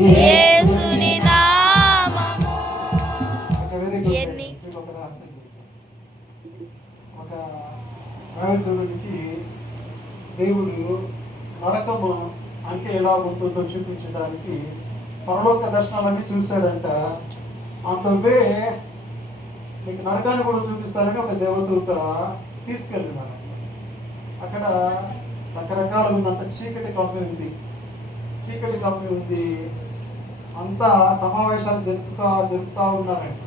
యేసుని నామము. ఒక రాజునికి దేవుడు నరకము అంటే ఎలా ఉంటుందో చూపించడానికి పరలోక దర్శనాలన్నీ చూశాడంట. అందువే నీకు నరకాన్ని కూడా చూపిస్తానని ఒక దేవదూత తీసుకెళ్ళినాడు. అక్కడ రకరకాల ఉంది, అంత చీకటి కమ్మి ఉంది, అంతా సమావేశాలు జరుపుతా ఉన్నారంట.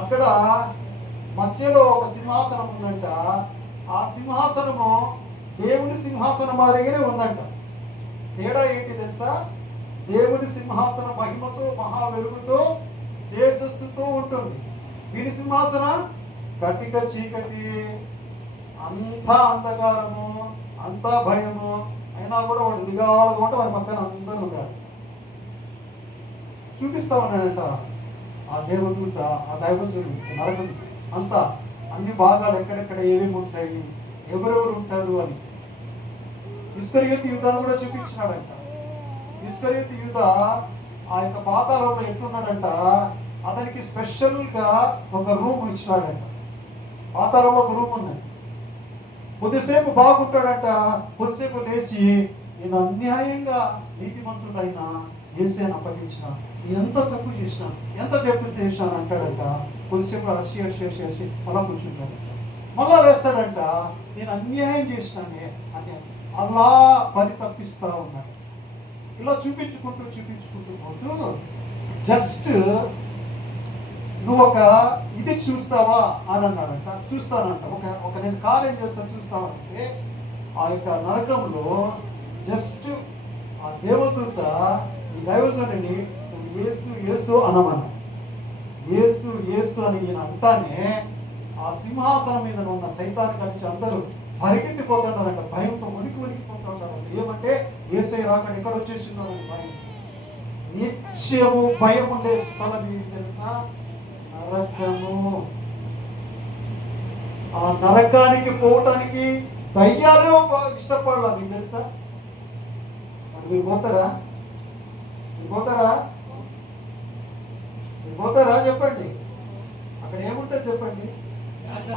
అక్కడ మధ్యలో ఒక సింహాసనం ఉందంట. ఆ సింహాసనము దేవుని సింహాసనం మాదిరిగానే ఉందంట. తేడా ఏంటి తెలుసా? దేవుని సింహాసన మహిమతో మహా వెలుగుతో తేజస్సుతో ఉంటుంది. వీరి సింహాసనం కటిక చీకటి, అంతా అంధకారము, అంతా భయము. అయినా కూడా వాడు దిగాలుగా ఉంటే వారి పక్కన అందరూ ఉంటారు. చూపిస్తా ఉన్నాడంట ఆ దేవదూత, ఆ దైవసుడు నరకం అంతా అన్ని భాగాలు ఎక్కడెక్కడ ఏమేమి ఉంటాయి, ఎవరెవరు ఉంటారు అని. ఇస్కరియోతు యూదాను కూడా చూపించినాడంట. ఇస్కరియోతు యూదా ఆ యొక్క పాతాళంలో ఎట్లున్నాడంట, అతనికి స్పెషల్ గా ఒక రూమ్ ఇచ్చినాడంట. పాతాళంలో ఒక రూమ్ ఉంది. కొద్దిసేపు బాగుంటాడంట, కొద్దిసేపు లేచి నేను అన్యాయంగా నీతిమంతుడైనా యేసుని అప్పగించిన, ఎంత తప్పు చేసిన, ఎంత చెప్పు చేసినాను అంటాడంట. కొద్దిసేపు అరిచి అలా కూర్చుంటాడంట. మళ్ళా వేస్తాడంట, నేను అన్యాయం చేసినానే అని అలా పరితప్పిస్తా ఉన్నాడు. ఇలా చూపించుకుంటూ పోతూ జస్ట్ నువ్వు ఒక ఇది చూస్తావా అని అన్నాడంట. చూస్తానంట. ఒక నేను కార్యం చేస్తాను చూస్తావంటే ఆ యొక్క నరకంలో జస్ట్ ఆ దేవదూత ఈ దైవజనుడిని యేసు యేసు అనమన్న. యేసు అని ఈయన అంటానే ఆ సింహాసనం మీద ఉన్న సైతాన్ని కలిసి అందరూ పరిగెత్తిపోతున్నారంట. భయంతో వణికిపోతున్నారు. ఏమంటే యేసయ్య రాకడ ఎక్కడ వచ్చేసిందో భయం. నిత్యము భయం ఉండే స్థలం ఏంటి తెలుసా? నరకము. ఆ నరకానికి పోవటానికి దయ్యాలు ఇష్టపడాలి. మీకు తెలుసా? మీరు పోతారా చెప్పండి. అక్కడ ఏముంటుంది చెప్పండి?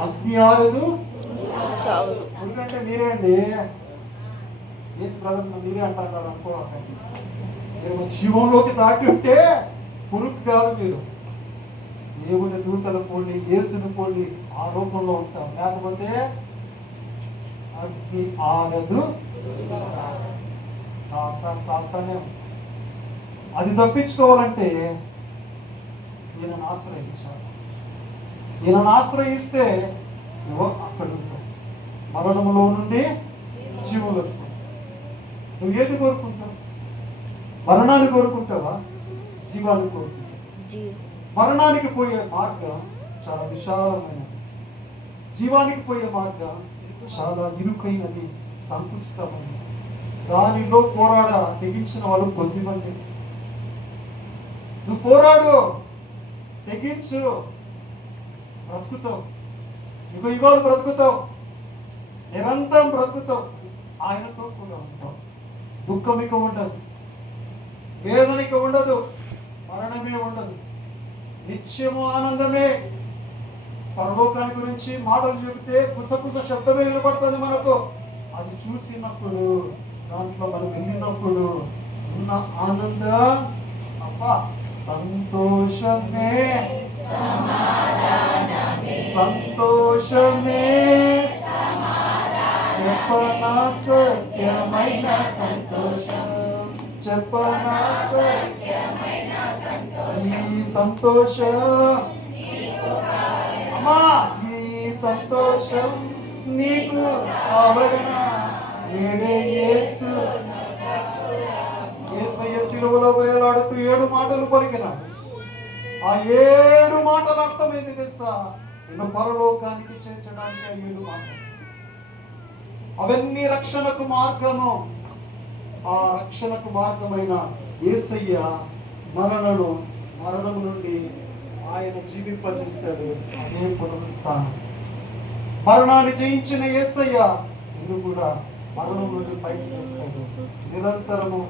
అగ్ని ఆరదు, ఎందుకంటే మీరే అండి. ఏది బ్రదర్ మీరే అంటారు అనుకో. జీవంలోకి దాటి ఉంటే పురుగు కాదు మీరు. దేవుని దూతలు పోండి, యేసుని పోండి, ఆ రూపంలో ఉంటాం. లేకపోతే అగ్ని ఆరదు, కాస్తానే. అది తప్పించుకోవాలంటే ఈయనను ఆశ్రయించాలి. ఈయనను ఆశ్రయిస్తే నువ్వు అక్కడ ఉంటావు. మరణంలో నుండి జీవంలో. నువ్వు ఏది కోరుకుంటావు? మరణాన్ని కోరుకుంటావా? జీవాన్ని కోరుకుంటావు? మరణానికి పోయే మార్గం చాలా విశాలమైనది. జీవానికి పోయే మార్గం చాలా ఇరుకైనది, సంకుచితమైనది. దానిలో తెగించిన వాళ్ళు కొద్దిమంది. నువ్వు పోరాడు, తెగించు, బ్రతుకుతావు. యుగాలు బ్రతుకుతావు, నిరంతరం బ్రతుకుతావు. ఆయనతో కూడా ఉంటావు. దుఃఖం ఇక ఉండదు, వేదన ఇక ఉండదు, మరణమే ఉండదు. నిత్యము ఆనందమే. పరలోకాన్ని గురించి మాటలు చెబితే కుసకుస శబ్దమే వినపడుతుంది మనకు. అది చూసినప్పుడు, దాంట్లో మనం వెళ్ళినప్పుడు ఉన్న ఆనందం అబ్బా, సంతోషమే చెప్పనా సత్యమైన సంతోషం, చెప్పనా ఈ సంతోషం అమ్మా, ఈ సంతోషం నీకు కావలన నేడే యేసు. యేసయ్య సిలువలో వేలాడుతూ 7 మాటలు పలికినాడు. ఆ 7 మాటల అర్థం ఏంటి తెలుసా? నిన్ను పరలోకానికి చేర్చడానికి ఆ 7 మాటలు. అవన్నీ రక్షణకు మార్గము. ఆ రక్షణకు మార్గమైన యేసయ్య మరణము నుండి ఆయన జీవింపజేస్తాడు. అదే పునరుత్థానం. మరణాన్ని జయించిన యేసయ్య నిన్ను కూడా మరణం నుండి పైకి నిరంతరము